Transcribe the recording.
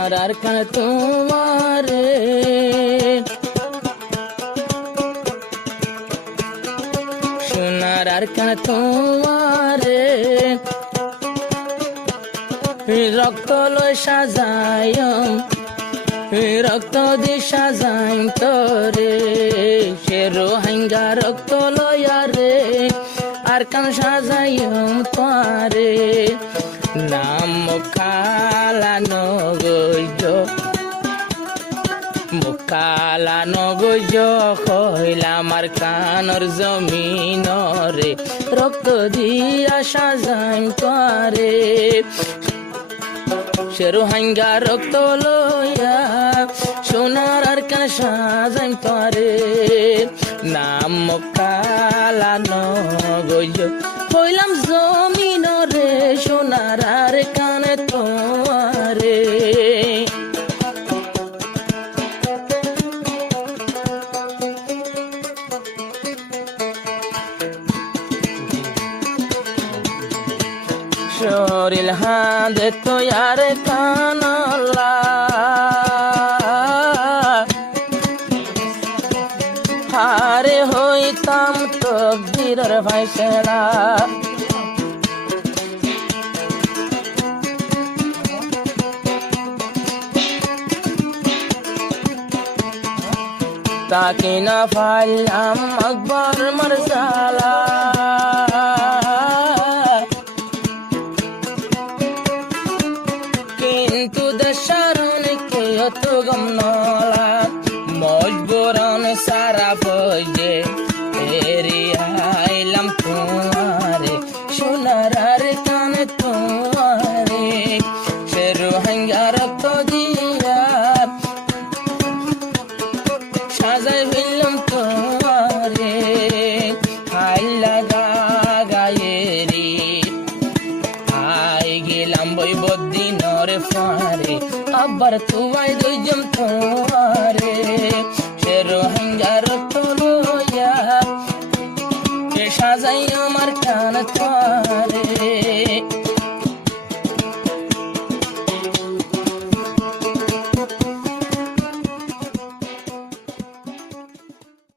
সোনার আর কান তোমারে সোনার আর কান তোমারে রক্ত লয় সাজায় রক্ত দি সাজাই তোরে সে রোহিঙ্গা রক্ত লয়ারে আর কান সাজাই তোরে নাম মুখালা নগৈজ মুখালা নগৈজ কইলাম আর কানর জমিনরে রক্ত দিয়া সাজাই তোরে সে রোহিঙ্গা রক্ত লয়া সোনার আর কান সাজাই তোরে নাম মুখালা নগৈজ কইলাম জমিনরে সোনার আর কানে তোরে শরীর হাঁদে তো আর কানলা হারে হইতাম তো বীরের ভাইসেরা তাকে না পাইলাম আকবর মারসালা কিন্তু দেশারণ কে অত গম নলা মজবুরন সারা বইজে এরিয়াইলাম তোমারে সোনার আর কান তোমারে সে রোহিঙ্গা রক্ত দিয়া সাজাই হইলাম তোমারে হাইলা গায়েরি আই গেলাম বই বদিনরে ফারে আবার তুয়াই দুইজন তোমারে সে রোহিঙ্গার তোলয়া সাজাই আমার কান তোমার